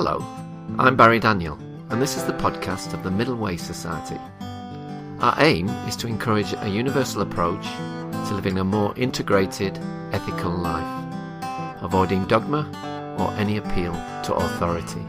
Hello, I'm Barry Daniel, and this is the podcast of the Middle Way Society. Our aim is to encourage a universal approach to living a more integrated, ethical life, avoiding dogma or any appeal to authority.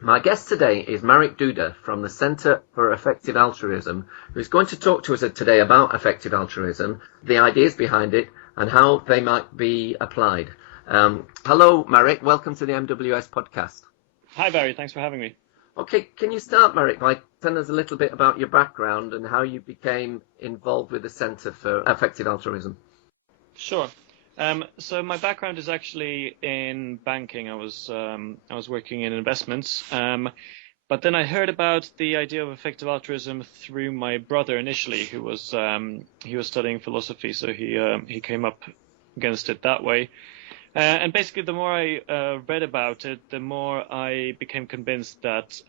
My guest today is Marek Duda from the Centre for Effective Altruism, who is going to talk to us today about effective altruism, the ideas behind it, and how they might be applied. Hello, Marek. Welcome to the MWS podcast. Hi, Barry. Thanks for having me. Okay, can you start, Marek, by telling us a little bit about your background and how you became involved with the Centre for Effective Altruism? Sure. So my background is actually in banking. I was working in investments, but then I heard about the idea of effective altruism through my brother initially, who was studying philosophy. So he came up against it that way. And basically, the more I read about it, the more I became convinced that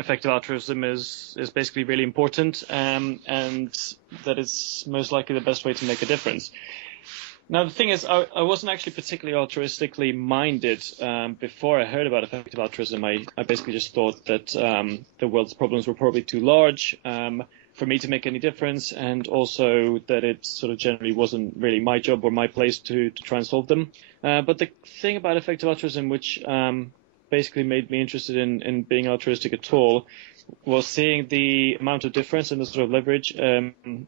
effective altruism is basically really important, and that it's most likely the best way to make a difference. Now, the thing is, I wasn't actually particularly altruistically minded before I heard about effective altruism. I basically just thought that the world's problems were probably too large for me to make any difference, and also that it sort of generally wasn't really my job or my place to try and solve them. But the thing about effective altruism, which basically made me interested in being altruistic at all, was seeing the amount of difference and the sort of leverage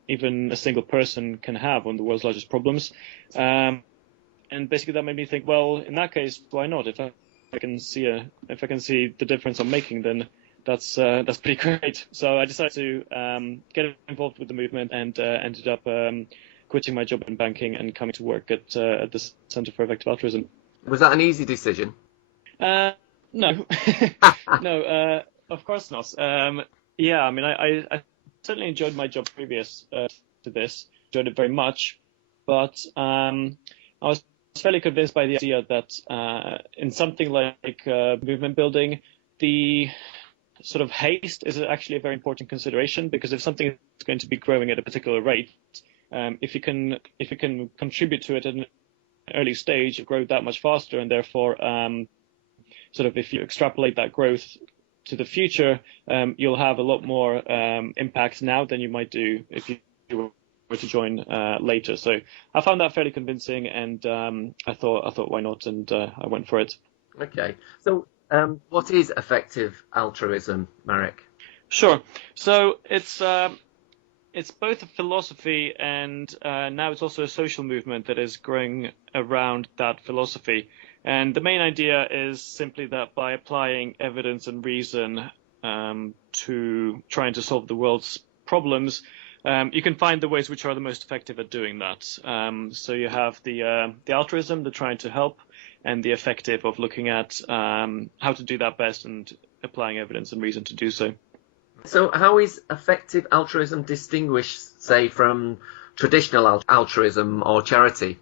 even a single person can have on the world's largest problems. And basically that made me think, well, in that case, why not? If I can see the difference I'm making, then that's pretty great. So I decided to get involved with the movement and ended up quitting my job in banking and coming to work at the Centre for Effective Altruism. Was that an easy decision? No. No, of course not. Yeah, I mean, I certainly enjoyed my job previous to this, enjoyed it very much, but I was fairly convinced by the idea that in something like movement building, the sort of haste is actually a very important consideration, because if something is going to be growing at a particular rate, if you can contribute to it at an early stage, grow that much faster, and therefore sort of if you extrapolate that growth to the future, you'll have a lot more impact now than you might do if you were to join later. So I found that fairly convincing, and I thought why not, and I went for it. Okay. So what is effective altruism, Marek? Sure. So it's both a philosophy and now it's also a social movement that is growing around that philosophy. And the main idea is simply that by applying evidence and reason to trying to solve the world's problems, you can find the ways which are the most effective at doing that. So you have the altruism, the trying to help, and the effective of looking at how to do that best and applying evidence and reason to do so. So how is effective altruism distinguished, say, from traditional altruism or charity?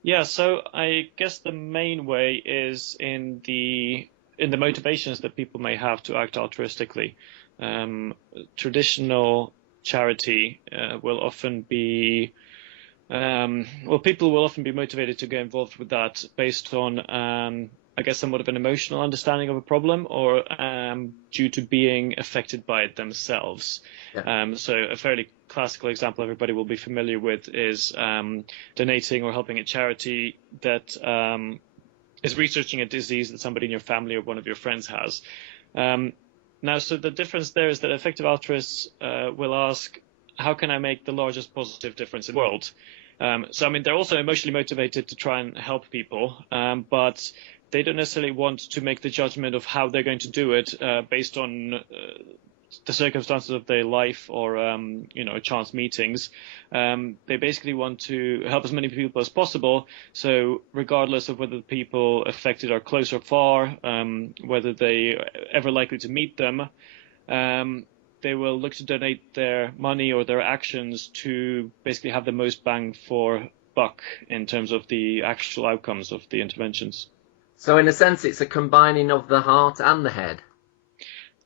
Yeah, so I guess the main way is in the motivations that people may have to act altruistically. Traditional charity will often be people will often be motivated to get involved with that based on I guess somewhat of an emotional understanding of a problem, or due to being affected by it themselves. Yeah. So a fairly classical example everybody will be familiar with is donating or helping a charity that is researching a disease that somebody in your family or one of your friends has. Now, so the difference there is that effective altruists will ask, how can I make the largest positive difference in the world? So, I mean, they're also emotionally motivated to try and help people, but they don't necessarily want to make the judgment of how they're going to do it based on the circumstances of their life or, chance meetings. They basically want to help as many people as possible. So regardless of whether the people affected are close or far, whether they ever likely to meet them, they will look to donate their money or their actions to basically have the most bang for buck in terms of the actual outcomes of the interventions. So in a sense, it's a combining of the heart and the head.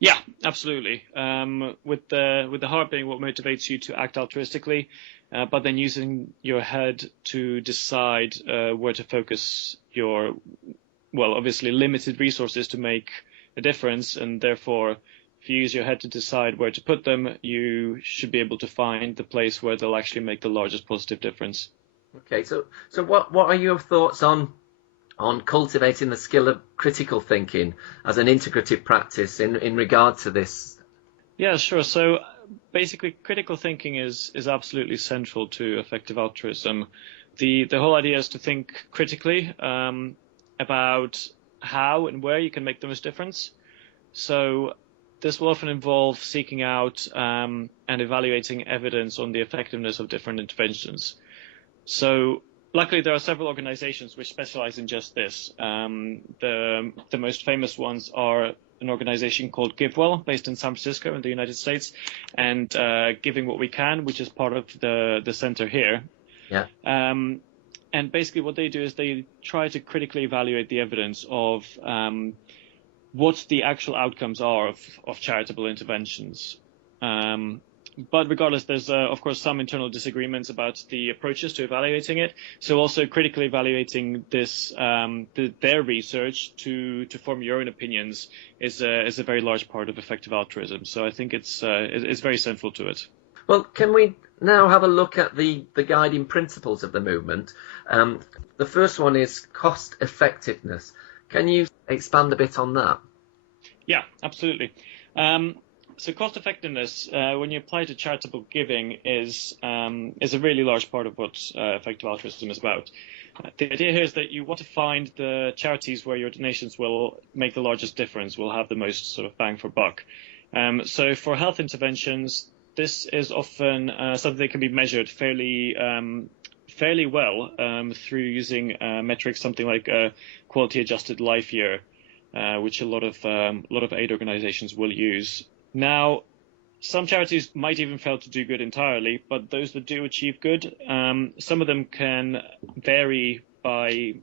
Yeah, absolutely. With the heart being what motivates you to act altruistically, but then using your head to decide where to focus your, well, obviously limited resources to make a difference, and therefore, if you use your head to decide where to put them, you should be able to find the place where they'll actually make the largest positive difference. Okay, so what are your thoughts on cultivating the skill of critical thinking as an integrative practice in regard to this? Yeah, sure. So basically, critical thinking is absolutely central to effective altruism. The whole idea is to think critically about how and where you can make the most difference. So this will often involve seeking out and evaluating evidence on the effectiveness of different interventions. So luckily, there are several organizations which specialize in just this. The most famous ones are an organization called GiveWell, based in San Francisco in the United States, and Giving What We Can, which is part of the center here. Yeah. And basically what they do is they try to critically evaluate the evidence of what the actual outcomes are of charitable interventions. But regardless, there's of course some internal disagreements about the approaches to evaluating it. So also critically evaluating this, their research to form your own opinions is a very large part of effective altruism. So I think it's very central to it. Well, can we now have a look at the guiding principles of the movement? The first one is cost effectiveness. Can you expand a bit on that? Yeah, absolutely. So cost effectiveness, when you apply to charitable giving, is a really large part of what effective altruism is about. The idea here is that you want to find the charities where your donations will make the largest difference, will have the most sort of bang for buck. So for health interventions, this is often something that can be measured fairly well through using metrics, something like quality adjusted life year, which a lot of aid organizations will use. Now, some charities might even fail to do good entirely, but those that do achieve good, some of them can vary by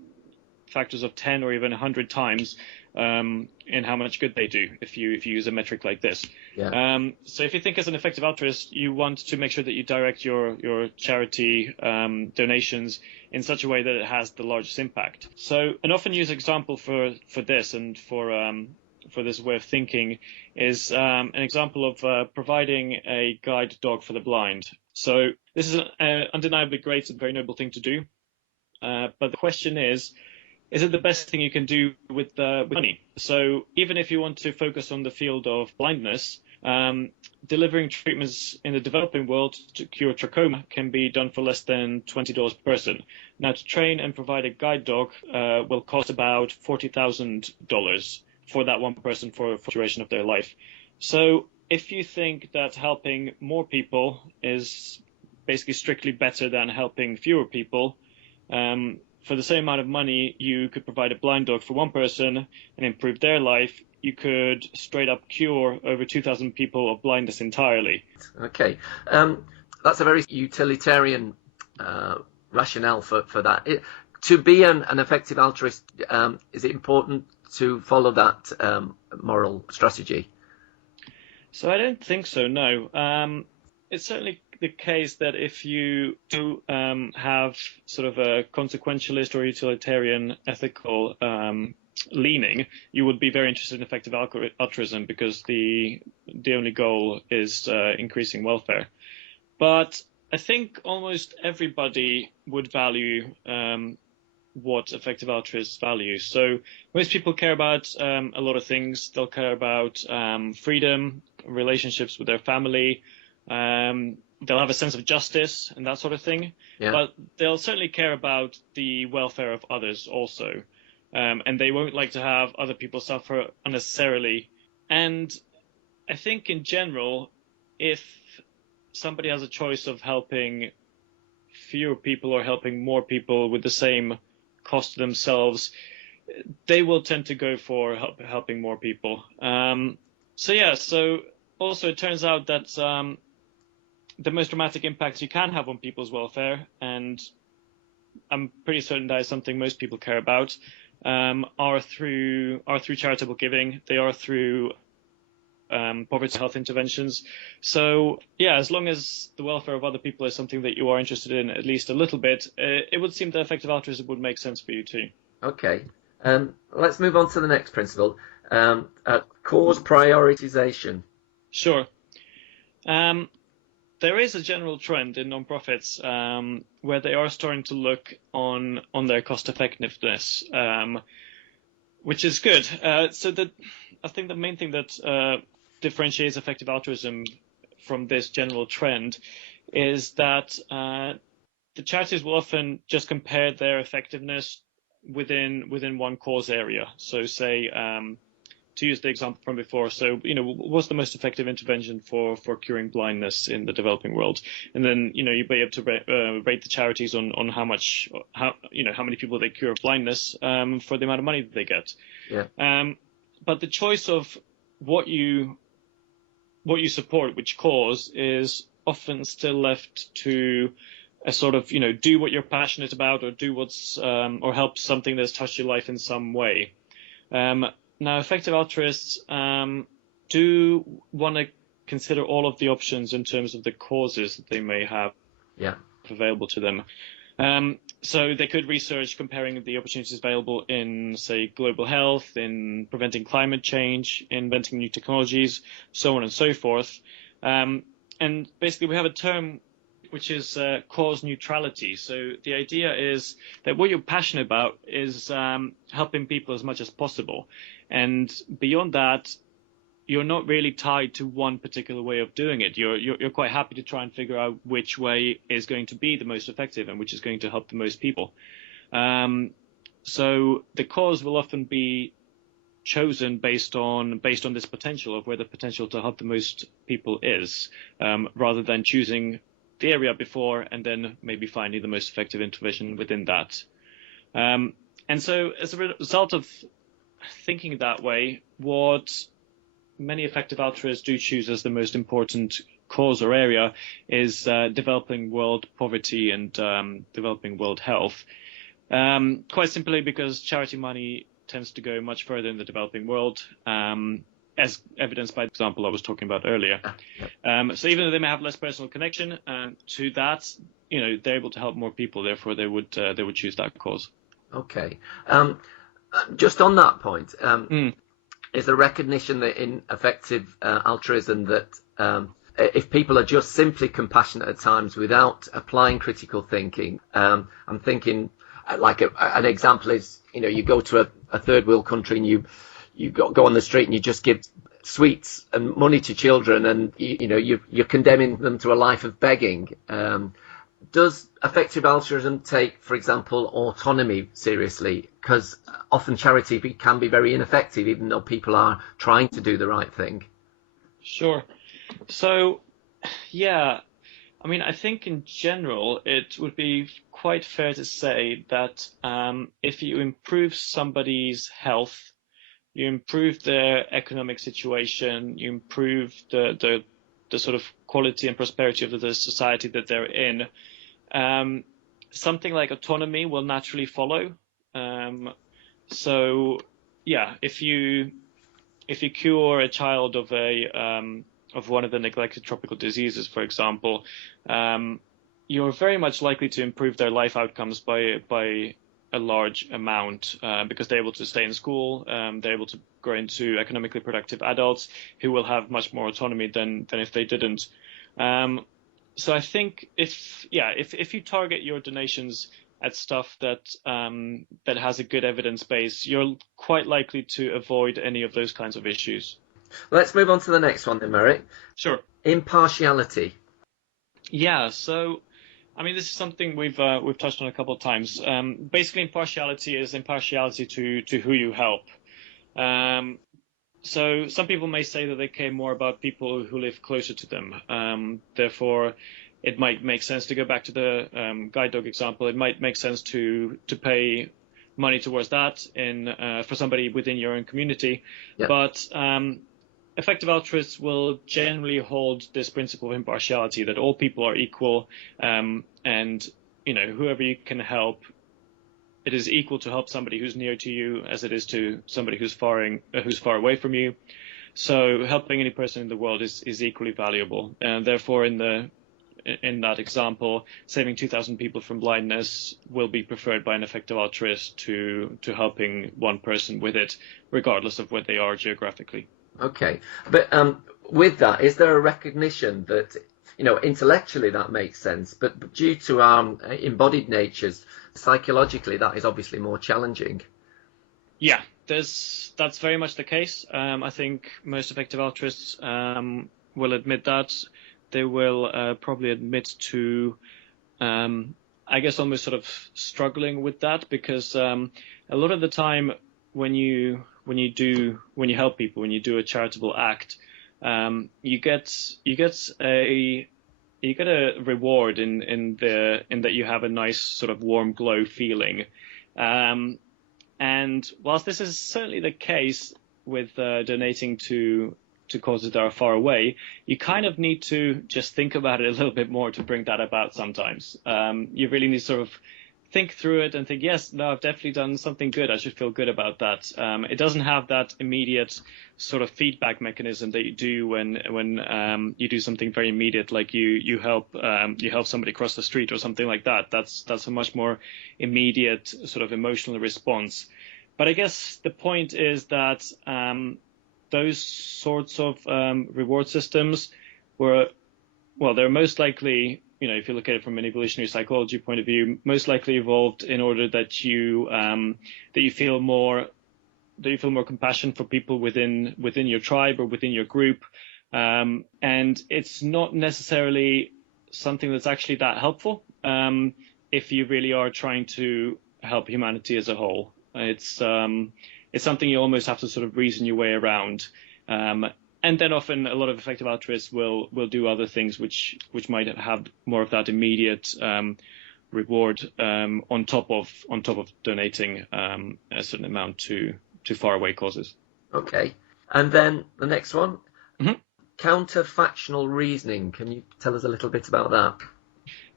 factors of 10 or even 100 times in how much good they do if you use a metric like this. Yeah. So if you think as an effective altruist, you want to make sure that you direct your charity donations in such a way that it has the largest impact. So an often used example for this and for this way of thinking is an example of providing a guide dog for the blind. So this is an undeniably great and very noble thing to do. But the question is it the best thing you can do with money? So even if you want to focus on the field of blindness, delivering treatments in the developing world to cure trachoma can be done for less than $20 per person. Now, to train and provide a guide dog will cost about $40,000 for that one person for the duration of their life. So if you think that helping more people is basically strictly better than helping fewer people, for the same amount of money, you could provide a blind dog for one person and improve their life. You could straight up cure over 2,000 people of blindness entirely. Okay. That's a very utilitarian rationale for that. To be an effective altruist, is it important to follow that moral strategy? So I don't think so, no. It's certainly the case that if you do have sort of a consequentialist or utilitarian ethical leaning, you would be very interested in effective altruism because the only goal is increasing welfare. But I think almost everybody would value what effective altruists value. So most people care about a lot of things. They'll care about freedom, relationships with their family. They'll have a sense of justice and that sort of thing. Yeah. But they'll certainly care about the welfare of others also. And they won't like to have other people suffer unnecessarily. And I think in general, if somebody has a choice of helping fewer people or helping more people with the same cost to themselves, they will tend to go for helping more people. So also it turns out that the most dramatic impacts you can have on people's welfare, and I'm pretty certain that is something most people care about, are through charitable giving. They are through poverty health interventions. So yeah, as long as the welfare of other people is something that you are interested in at least a little bit, it would seem that effective altruism would make sense for you too. Okay. Let's move on to the next principle. Cause prioritization. Sure. There is a general trend in nonprofits where they are starting to look on their cost effectiveness, which is good. So that I think the main thing that differentiates effective altruism from this general trend is that the charities will often just compare their effectiveness within one cause area. So say, to use the example from before, so what's the most effective intervention for curing blindness in the developing world, and then you'd be able to rate the charities on how many people they cure of blindness for the amount of money that they get. Yeah. But the choice of what you support, which cause, is often still left to a sort of do what you're passionate about, or do what's or help something that's touched your life in some way. Now, effective altruists do want to consider all of the options in terms of the causes that they may have available to them. So they could research comparing the opportunities available in, say, global health, in preventing climate change, inventing new technologies, so on and so forth. And basically, we have a term which is cause neutrality. So the idea is that what you're passionate about is helping people as much as possible. And beyond that, you're not really tied to one particular way of doing it. You're quite happy to try and figure out which way is going to be the most effective and which is going to help the most people. So the cause will often be chosen based on this potential of where the potential to help the most people is, rather than choosing the area before and then maybe finding the most effective intervention within that. And so as a result of thinking that way, what many effective altruists do choose as the most important cause or area is developing world poverty and developing world health. Quite simply because charity money tends to go much further in the developing world, as evidenced by the example I was talking about earlier. So even though they may have less personal connection to that, they're able to help more people. Therefore, they would choose that cause. Okay. Just on that point, is the recognition that in effective altruism that if people are just simply compassionate at times without applying critical thinking, I'm thinking like an example is, you go to a third world country and you go on the street and you just give sweets and money to children, and you're condemning them to a life of begging. Does effective altruism take, for example, autonomy seriously? Because often charity can be very ineffective, even though people are trying to do the right thing. Sure. So, yeah, I mean, I think in general, it would be quite fair to say that if you improve somebody's health, you improve their economic situation, you improve the sort of quality and prosperity of the society that they're in, something like autonomy will naturally follow. So yeah, if you cure a child of one of the neglected tropical diseases, for example, you're very much likely to improve their life outcomes by a large amount, because they're able to stay in school, they're able to grow into economically productive adults who will have much more autonomy than if they didn't. So I think if you target your donations at stuff that has a good evidence base, you're quite likely to avoid any of those kinds of issues. Let's move on to the next one then, Marek. Sure. Impartiality. Yeah, so I mean, this is something we've touched on a couple of times. Basically, impartiality is impartiality to who you help. So some people may say that they care more about people who live closer to them. Therefore, it might make sense to go back to the guide dog example. It might make sense to pay money towards that for somebody within your own community. Yep. But effective altruists will generally hold this principle of impartiality, that all people are equal, and whoever you can help, it is equal to help somebody who's near to you as it is to somebody who's far away from you. So helping any person in the world is equally valuable. And therefore, in that example, saving 2,000 people from blindness will be preferred by an effective altruist to helping one person with it, regardless of where they are geographically. Okay, but with that, is there a recognition that, intellectually that makes sense, but due to our embodied natures, psychologically that is obviously more challenging? Yeah, that's very much the case. I think most effective altruists will admit that. They will probably admit to, I guess, almost sort of struggling with that, because a lot of the time when you help people, when you do a charitable act, you get a reward in that you have a nice sort of warm glow feeling. And whilst this is certainly the case with donating to causes that are far away, you kind of need to just think about it a little bit more to bring that about sometimes. You really need to sort of think through it and think, yes, no, I've definitely done something good. I should feel good about that. It doesn't have that immediate sort of feedback mechanism that you do when you do something very immediate, like you help somebody cross the street or something like that. That's a much more immediate sort of emotional response. But I guess the point is that those sorts of reward systems they're most likely, if you look at it from an evolutionary psychology point of view, most likely evolved in order that you feel more compassion for people within your tribe or within your group, and it's not necessarily something that's actually that helpful if you really are trying to help humanity as a whole. It's something you almost have to sort of reason your way around. And then often a lot of effective altruists will do other things which might have more of that immediate reward on top of donating a certain amount to faraway causes. Okay, and then the next one, mm-hmm. Counterfactual reasoning. Can you tell us a little bit about that?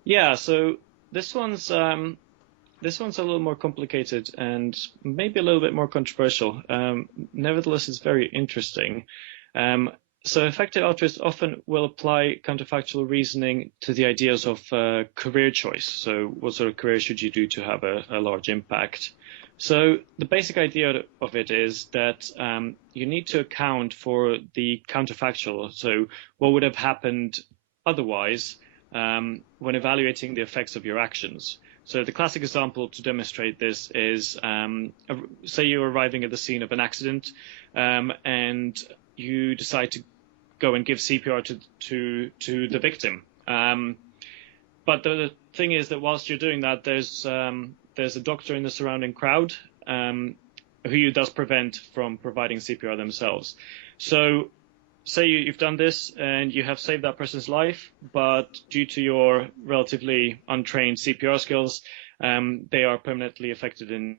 Yeah, so this one's a little more complicated and maybe a little bit more controversial. Nevertheless, it's very interesting. So effective altruists often will apply counterfactual reasoning to the ideas of career choice. So what sort of career should you do to have a large impact? So the basic idea of it is that you need to account for the counterfactual. So what would have happened otherwise when evaluating the effects of your actions. So the classic example to demonstrate this is, say you're arriving at the scene of an accident and you decide to go and give CPR to the victim. But the thing is that whilst you're doing that, there's a doctor in the surrounding crowd who you thus prevent from providing CPR themselves. So say you've done this and you have saved that person's life, but due to your relatively untrained CPR skills, they are permanently affected in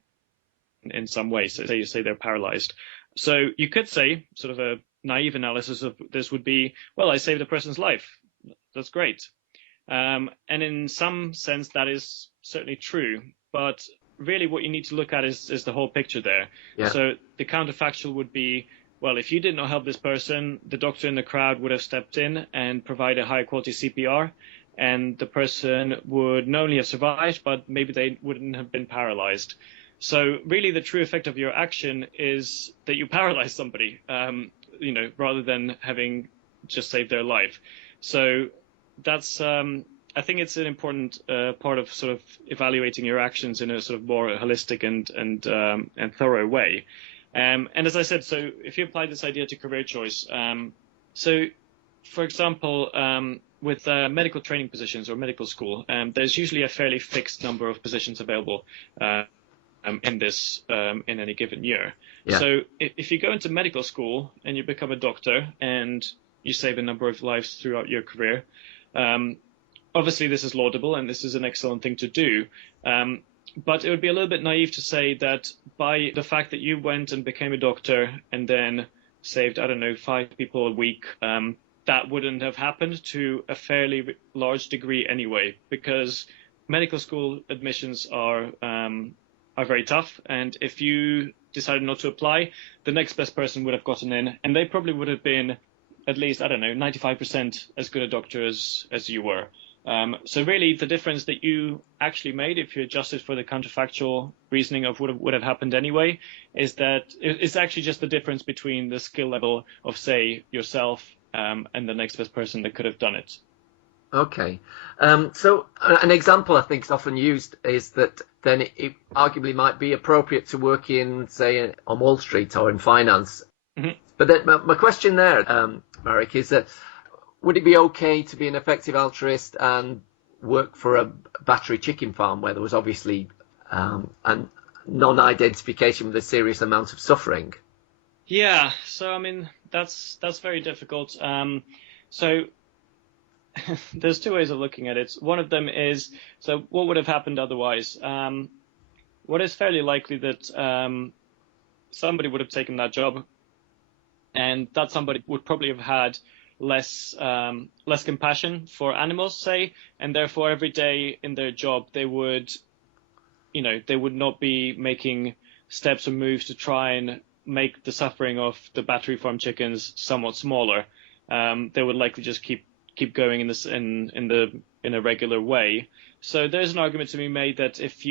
some way. So say they're paralyzed. So you could say, sort of a naive analysis of this would be, well, I saved a person's life. That's great. And in some sense, that is certainly true. But really what you need to look at is the whole picture there. Yeah. So the counterfactual would be, well, if you did not help this person, the doctor in the crowd would have stepped in and provided high quality CPR, and the person would not only have survived, but maybe they wouldn't have been paralyzed. So really the true effect of your action is that you paralyze somebody, rather than having just saved their life. So that's, I think it's an important part of sort of evaluating your actions in a sort of more holistic and thorough way. And as I said, so if you apply this idea to career choice, so for example, with medical training positions or medical school, there's usually a fairly fixed number of positions available in any given year. Yeah. So if you go into medical school and you become a doctor and you save a number of lives throughout your career, obviously this is laudable and this is an excellent thing to do. But it would be a little bit naive to say that by the fact that you went and became a doctor and then saved, 5 people a week, that wouldn't have happened to a fairly large degree anyway, because medical school admissions are very tough. And if you decided not to apply, the next best person would have gotten in, and they probably would have been at least, I don't know, 95% as good a doctor as you were. So really, the difference that you actually made, if you adjusted for the counterfactual reasoning of what would have happened anyway, is that it's actually just the difference between the skill level of, say, yourself and the next best person that could have done it. Okay. So an example I think is often used is that then it arguably might be appropriate to work in, say, on Wall Street or in finance. Mm-hmm. But then my question there, Marek, is that would it be okay to be an effective altruist and work for a battery chicken farm where there was obviously a non-identification with a serious amount of suffering? Yeah, so I mean that's very difficult. So there's two ways of looking at it. One of them is, so what would have happened otherwise? What is fairly likely that somebody would have taken that job, and that somebody would probably have had less compassion for animals, say, and therefore every day in their job they would not be making steps or moves to try and make the suffering of the battery farm chickens somewhat smaller. They would likely just keep going in a regular way. So there's an argument to be made that that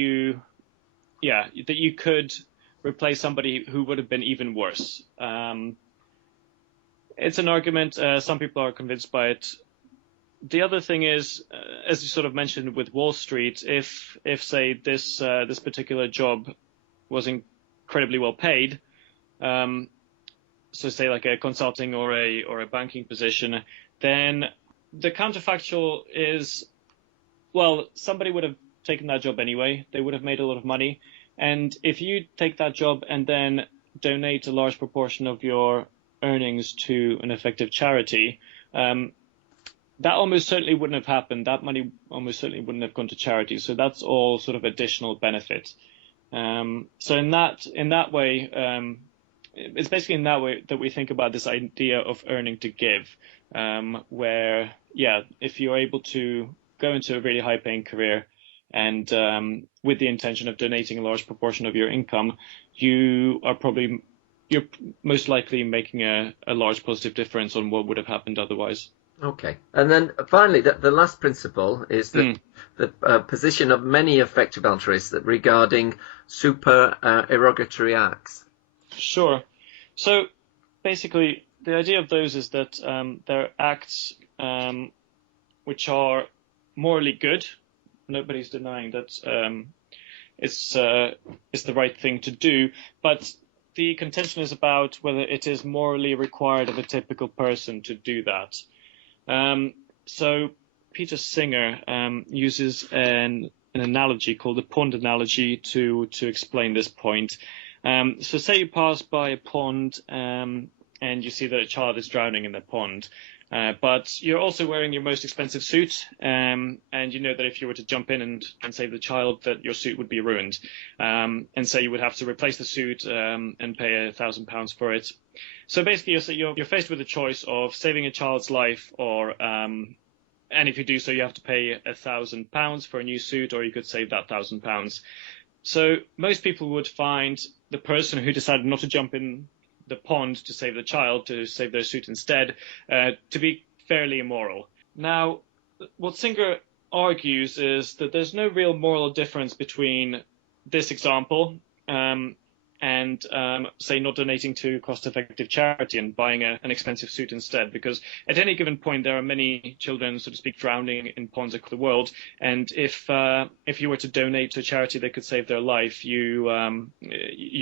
you could replace somebody who would have been even worse. It's an argument. Some people are convinced by it. The other thing is, as you sort of mentioned with Wall Street, if say this particular job was incredibly well paid, so say like a consulting or a banking position, then the counterfactual is, well, somebody would have taken that job anyway. They would have made a lot of money, and if you take that job and then donate a large proportion of your earnings to an effective charity, that almost certainly wouldn't have happened. That money almost certainly wouldn't have gone to charity. So that's all sort of additional benefit. So in that way, it's basically in that way that we think about this idea of earning to give, where, if you're able to go into a really high-paying career and with the intention of donating a large proportion of your income, you're most likely making a large positive difference on what would have happened otherwise. Okay. And then finally, the last principle is that the position of many effective altruists regarding supererogatory acts. Sure. So basically, the idea of those is that they're acts which are morally good. Nobody's denying that it's the right thing to do, but the contention is about whether it is morally required of a typical person to do that. So Peter Singer uses an analogy called the pond analogy to explain this point. So say you pass by a pond and you see that a child is drowning in the pond, but you're also wearing your most expensive suit, and you know that if you were to jump in and save the child, that your suit would be ruined, and so you would have to replace the suit and pay £1,000 for it. So basically, you're faced with a choice of saving a child's life, or and if you do so, you have to pay £1,000 for a new suit, or you could save that £1,000. So most people would find the person who decided not to jump in the pond to save the child, to save their suit instead, to be fairly immoral. Now, what Singer argues is that there's no real moral difference between this example and say not donating to cost-effective charity and buying an expensive suit instead, because at any given point there are many children, so to speak, drowning in ponds across the world, and if you were to donate to a charity that could save their life, you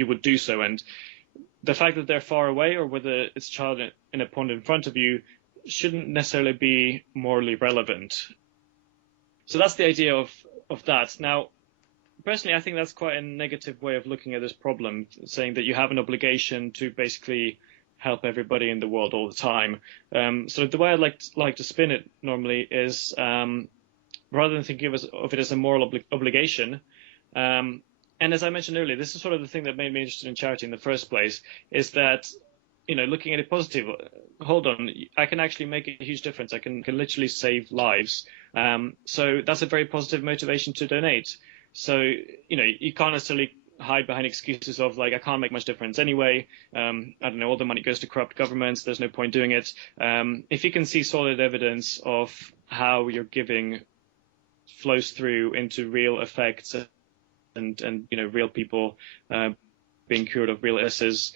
would do so. And the fact that they're far away, or whether it's a child in a pond in front of you, shouldn't necessarily be morally relevant. So that's the idea of that. Now, personally, I think that's quite a negative way of looking at this problem, saying that you have an obligation to basically help everybody in the world all the time. So the way I'd like to spin it normally is, rather than thinking of it as a moral obligation, and as I mentioned earlier, this is sort of the thing that made me interested in charity in the first place, is that, looking at it positive, hold on, I can actually make a huge difference. I can literally save lives. So that's a very positive motivation to donate. So, you can't necessarily hide behind excuses of like, I can't make much difference anyway. I don't know, all the money goes to corrupt governments. There's no point doing it. If you can see solid evidence of how your giving flows through into real effects and real people being cured of real illnesses,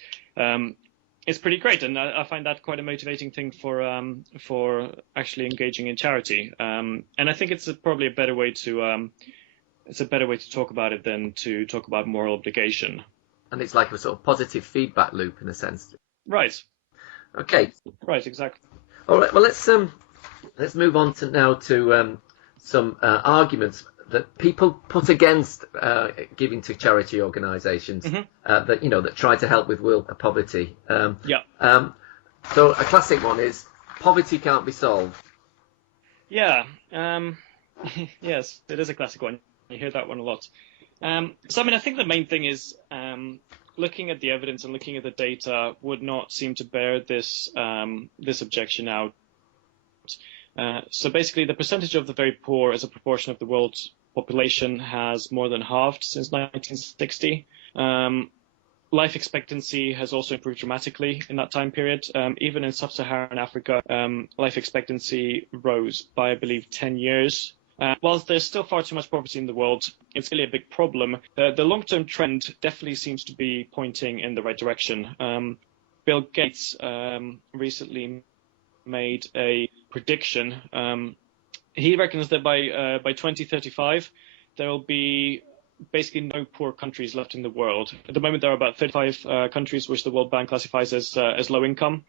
it's pretty great, and I find that quite a motivating thing for actually engaging in charity. And I think it's probably a better way to talk about it than to talk about moral obligation. And it's like a sort of positive feedback loop in a sense. Right. Okay. Right. Exactly. All right. Well, let's move on to some arguments that people put against giving to charity organisations that try to help with world poverty. So a classic one is poverty can't be solved. Yeah. Yes, it is a classic one. You hear that one a lot. So I mean, I think the main thing is looking at the evidence and looking at the data would not seem to bear this objection out. So basically, the percentage of the very poor as a proportion of the world's population has more than halved since 1960. Life expectancy has also improved dramatically in that time period. Even in sub-Saharan Africa, life expectancy rose by, I believe, 10 years. Whilst there's still far too much poverty in the world, it's really a big problem. The long-term trend definitely seems to be pointing in the right direction. Bill Gates recently made a prediction. He reckons that by 2035 there will be basically no poor countries left in the world. At the moment there are about 35 countries which the World Bank classifies as low income,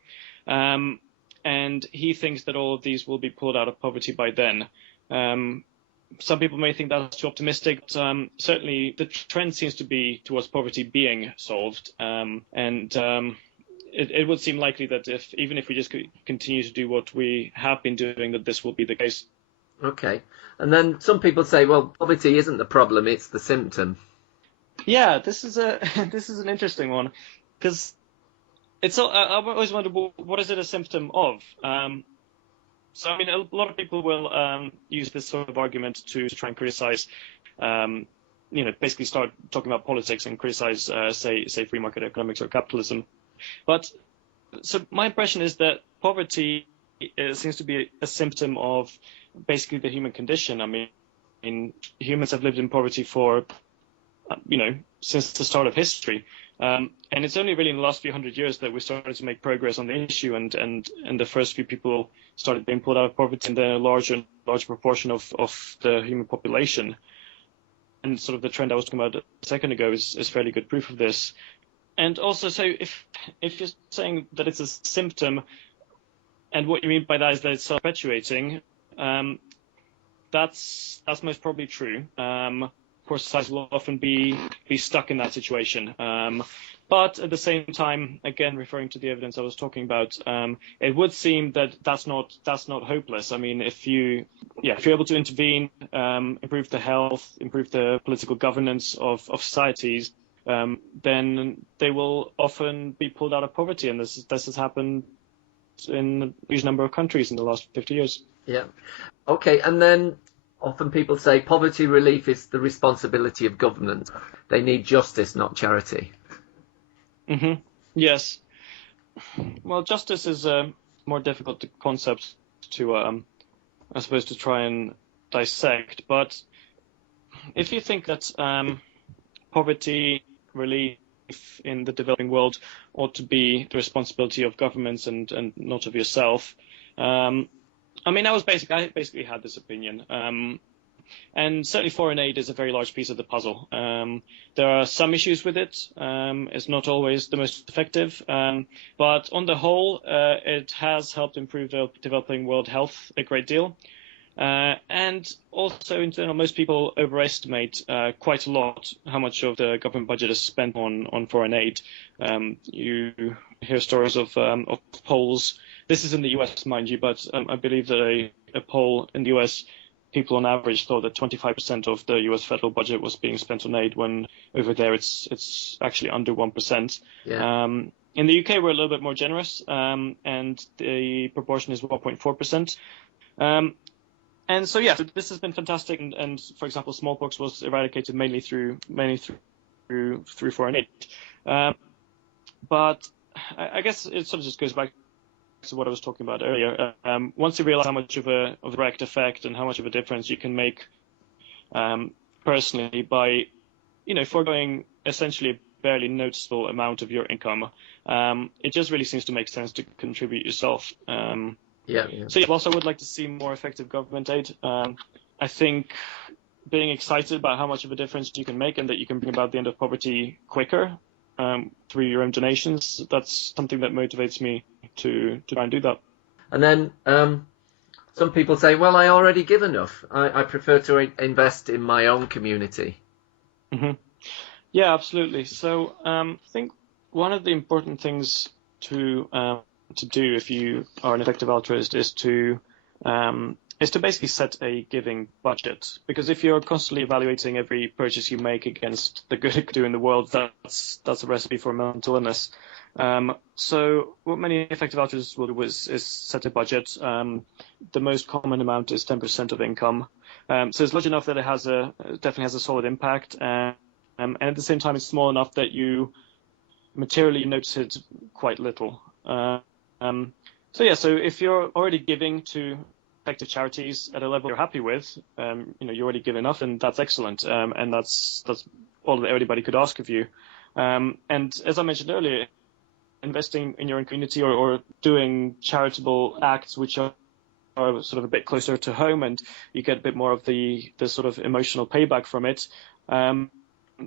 and he thinks that all of these will be pulled out of poverty by then. Some people may think that's too optimistic, but certainly the trend seems to be towards poverty being solved, it would seem likely that even if we just continue to do what we have been doing, that this will be the case. Okay. And then some people say, well, poverty isn't the problem, it's the symptom. Yeah, this is an interesting one, because I always wonder, what is it a symptom of? So, I mean, a lot of people will use this sort of argument to try and criticize, basically start talking about politics and criticize, say free market economics or capitalism. But so my impression is that poverty seems to be a symptom of basically the human condition. I mean, humans have lived in poverty for, since the start of history. And it's only really in the last few hundred years that we started to make progress on the issue, and the first few people started being pulled out of poverty, and then a larger proportion of the human population. And sort of the trend I was talking about a second ago is fairly good proof of this. And also, so if you're saying that it's a symptom, and what you mean by that is that it's self-perpetuating, that's most probably true. Of course, society will often be stuck in that situation. But at the same time, again, referring to the evidence I was talking about, it would seem that that's not hopeless. I mean, if you're able to intervene, improve the health, improve the political governance of societies, then they will often be pulled out of poverty, and this has happened in a huge number of countries in the last 50 years. Yeah. Okay, and then often people say poverty relief is the responsibility of government. They need justice, not charity. Mm-hmm. Yes. Well, justice is a more difficult concept to, I suppose, to try and dissect. But if you think that poverty relief in the developing world ought to be the responsibility of governments and not of yourself, I mean, I basically had this opinion. And certainly foreign aid is a very large piece of the puzzle. There are some issues with it. It's not always the most effective. But on the whole, it has helped improve the developing world health a great deal. And also, in general, most people overestimate quite a lot how much of the government budget is spent on foreign aid. You hear stories of polls. This is in the US, mind you, but I believe that a poll in the US, people on average thought that 25% of the US federal budget was being spent on aid, when over there it's actually under 1%. Yeah. In the UK, we're a little bit more generous, and the proportion is 1.4%. And so, yeah, so this has been fantastic. And for example, smallpox was eradicated mainly through through 4 and 8. But I guess it sort of just goes back to what I was talking about earlier. Once you realize how much of a direct effect and how much of a difference you can make personally by, foregoing essentially a barely noticeable amount of your income, it just really seems to make sense to contribute yourself. So also I would like to see more effective government aid. I think being excited about how much of a difference you can make and that you can bring about the end of poverty quicker through your own donations, that's something that motivates me to try and do that. And then some people say, well, I already give enough. I prefer to invest in my own community. Mm-hmm. Yeah, absolutely. So I think one of the important things to do if you are an effective altruist is to basically set a giving budget. Because if you're constantly evaluating every purchase you make against the good it could do in the world, that's a recipe for mental illness. So what many effective altruists will do is set a budget. The most common amount is 10% of income. So it's large enough that it definitely has a solid impact. And at the same time, it's small enough that you materially notice it quite little. So if you're already giving to effective charities at a level you're happy with, you already give enough, and that's excellent. And that's all that everybody could ask of you. And as I mentioned earlier, investing in your own community or doing charitable acts which are sort of a bit closer to home and you get a bit more of the sort of emotional payback from it,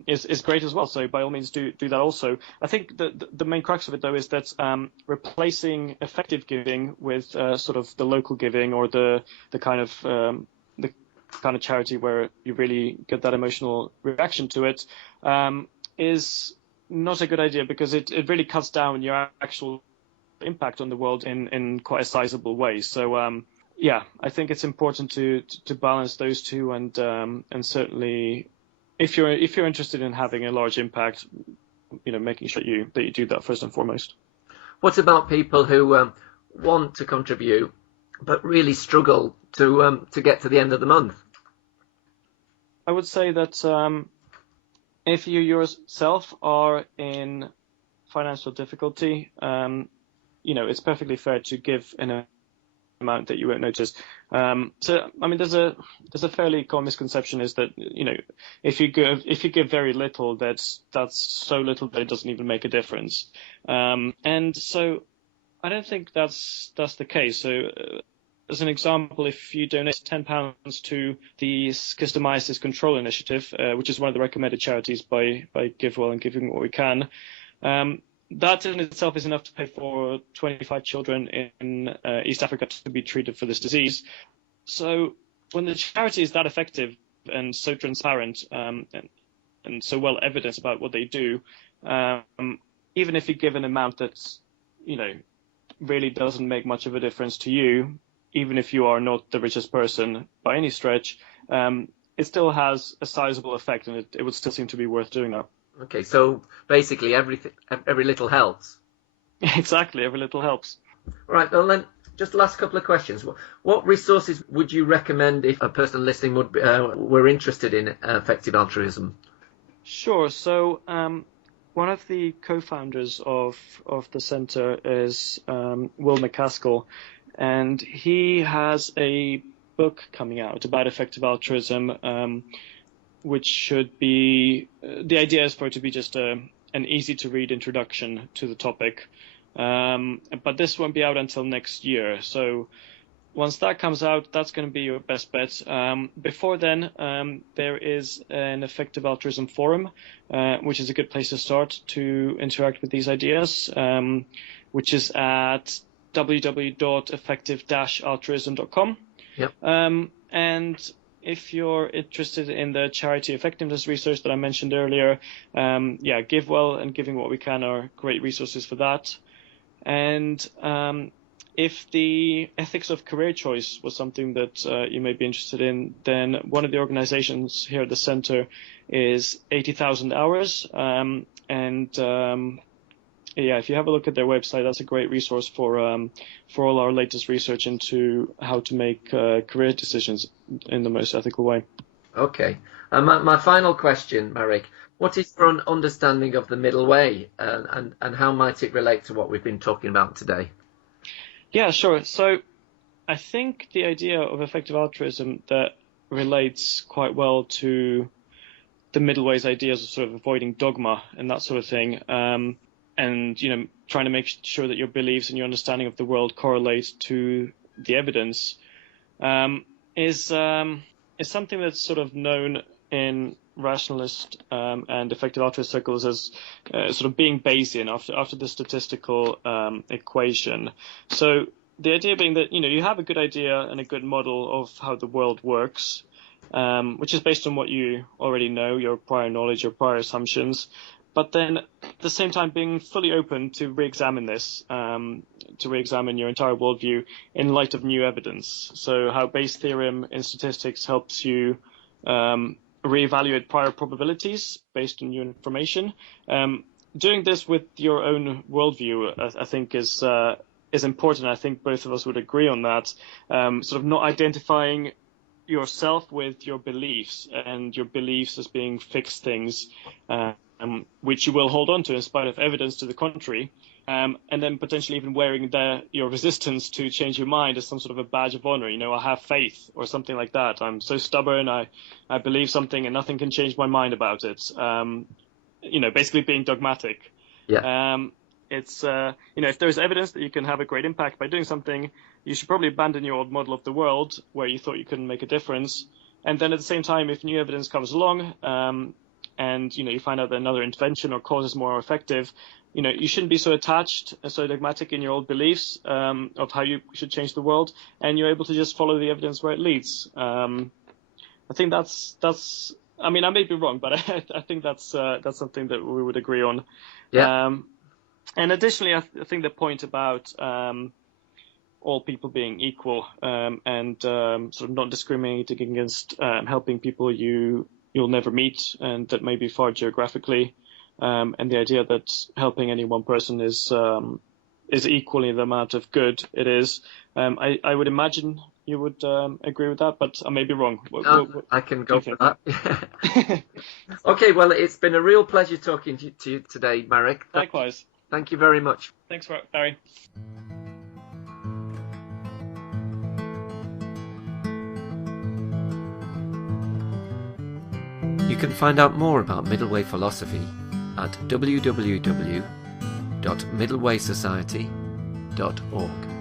is great as well. So by all means do that also. I think the main crux of it though is that replacing effective giving with sort of the local giving or the kind of charity where you really get that emotional reaction to it is not a good idea, because it really cuts down your actual impact on the world in quite a sizable way. So I think it's important to balance those two, and certainly if you're interested in having a large impact, making sure that you do that first and foremost. What about people who want to contribute but really struggle to get to the end of the month? I would say that if you yourself are in financial difficulty, it's perfectly fair to give an amount that you won't notice. So I mean, there's a fairly common misconception is that if you give very little, that's so little that it doesn't even make a difference. And so I don't think that's the case. So as an example, if you donate £10 to the Schistosomia Control Initiative, which is one of the recommended charities by GiveWell and Giving What We Can, that in itself is enough to pay for 25 children in East Africa to be treated for this disease. So when the charity is that effective and so transparent and so well evidenced about what they do, even if you give an amount that's, really doesn't make much of a difference to you, even if you are not the richest person by any stretch, it still has a sizable effect, and it would still seem to be worth doing that. Okay, so basically every little helps. Exactly, every little helps. All right, well then, just the last couple of questions. What resources would you recommend if a person listening were interested in effective altruism? Sure. So one of the co-founders of the centre is Will McCaskill, and he has a book coming out about effective altruism, which should be, the idea is for it to be just an easy to read introduction to the topic. But this won't be out until next year. So once that comes out, that's going to be your best bet. Before then, there is an Effective Altruism forum, which is a good place to start to interact with these ideas, which is at www.effective-altruism.com. Yep. And if you're interested in the charity effectiveness research that I mentioned earlier, GiveWell and Giving What We Can are great resources for that. And if the ethics of career choice was something that you may be interested in, then one of the organizations here at the center is 80,000 Hours. If you have a look at their website, that's a great resource for all our latest research into how to make career decisions in the most ethical way. Okay. My final question, Marek. What is your understanding of the middle way, and how might it relate to what we've been talking about today? Yeah, sure. So I think the idea of effective altruism that relates quite well to the middle way's ideas of sort of avoiding dogma and that sort of thing, and trying to make sure that your beliefs and your understanding of the world correlate to the evidence, is something that's sort of known in rationalist and effective altruist circles as sort of being Bayesian after the statistical equation. So the idea being that you have a good idea and a good model of how the world works, which is based on what you already know, your prior knowledge, your prior assumptions, but then at the same time being fully open to re-examine this, to re-examine your entire worldview in light of new evidence. So how Bayes' theorem in statistics helps you reevaluate prior probabilities based on new information. Doing this with your own worldview, I think, is important. I think both of us would agree on that. Sort of not identifying yourself with your beliefs and your beliefs as being fixed things, which you will hold on to in spite of evidence to the contrary, and then potentially even wearing your resistance to change your mind as some sort of a badge of honor. I have faith or something like that. I'm so stubborn. I believe something and nothing can change my mind about it. Basically being dogmatic. Yeah. It's if there's evidence that you can have a great impact by doing something, you should probably abandon your old model of the world where you thought you couldn't make a difference. And then at the same time, if new evidence comes along, and you find out that another intervention or cause is more effective, you shouldn't be so attached and so dogmatic in your old beliefs of how you should change the world, and you're able to just follow the evidence where it leads. I think that's. I mean, I may be wrong, but I think that's something that we would agree on. Yeah. And additionally, I think the point about all people being equal and sort of not discriminating against helping people you'll never meet and that may be far geographically, and the idea that helping any one person is equally the amount of good it is. I would imagine you would agree with that, but I may be wrong. I can go for that. Okay, well, it's been a real pleasure talking to you today, Marek. Likewise. Thank you very much. Thanks, Barry. You can find out more about middle way philosophy at www.middlewaysociety.org.